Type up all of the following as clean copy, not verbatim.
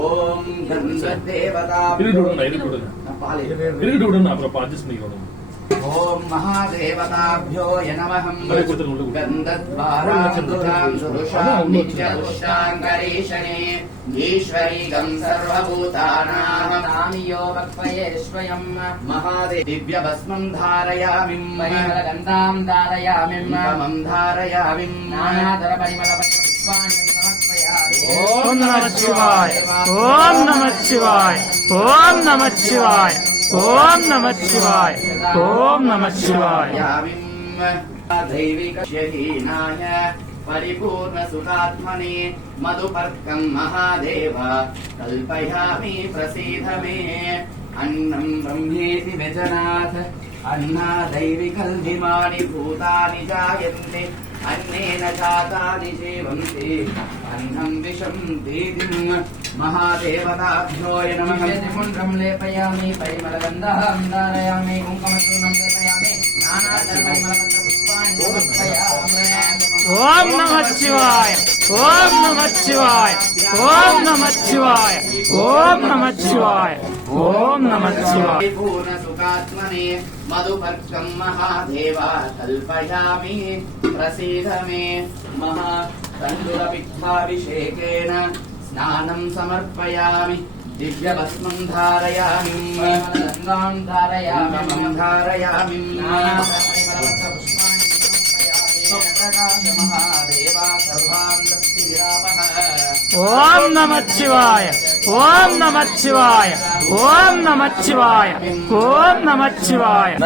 ஓம் கந்தேவதா ஓம் மகாதேவதாभ्यो நமः கந்தத்வாராந்துராம் சுருஷாம் நித்யதுஷ்டாங்கரீஷணே ஈஸ்வரீகம் சர்வபூதானாம் நாமியோ வக்வயே ஸ்வயம் மகாதேவ திவ்யபஸ்மம் தாரயாமிம் பரிமளகந்தாம் தாரயாமிம் மமம் தாரயாமிம் நானாதர பரிமளபத்ர புஷ்பாணி ओम नमः शिवाय ओम नमः शिवाय ओम नमः शिवाय ओम नमः शिवाय ओम नमः शिवाय दैविकशहीनाय परिपूर्ण सुखात्मने मधुपर्कं महादेव कल्पयामि प्रसीद मे अन्नं ब्रह्मेति व्यजनात् अन्नादैविकल्दिमानि भूतानि जायन्ते अन्नेन जातानि जीवन्ति अन्नं विषं दीदिं महादेवताभ्यो नमः मुण्ड्रं लेपयामि परिमलगन्धं धारयामि कुङ्कुमचूर्णं लेपयामि नानाधर्मपत्रपुष्पाणि समर्पयामि ओम नमः शिवाय ओम नमः शिवाय ओम नमः शिवाय ओम नमः शिवाय ओम नमः शिवाय पूर्ण सुखात्मने मधुपर्कं महादेव कल्पयामि प्रसीद मे महातण्डुलपित्ताभिषेकेन स्नानं समर्पयामि दिव्यभस्मं धारयामि गङ्गां धारयामि मम धारयामि महादेव सर्वान्तस्ति विरामः ओम नमः शिवाय ओम नमः शिवाय ओम नमः शिवाय ओम नमः शिवाय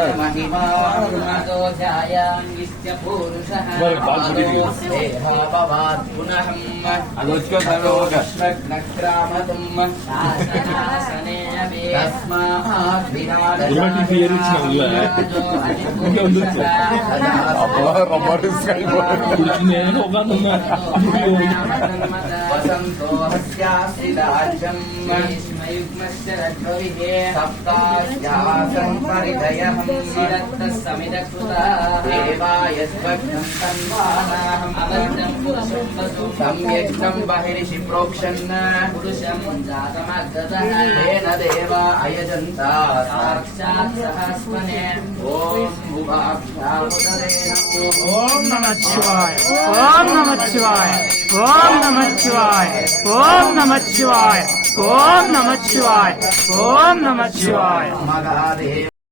वसंतो हस्यास्तिदाजं युग्मश्च रज्ज्वरिहे सप्तास्यासं परिदयहं सिरत्तसमिदकृता देवाय स्वग्नं तन्वानाहम् अवद्धं पुरुषं वसु सम्यक्तं बहिर्षि प्रोक्षन् पुरुषं जातमग्रतः येन देवा अयजन्ता साक्षात् सहस्मने ॐ भुवाभ्यामुदरे ओम नमः शिवाय ओम नमः शिवाय ओम नमः शिवाय ओम नमः शिवाय ओम नमः शिवाय ओम नमः शिवाय महादेव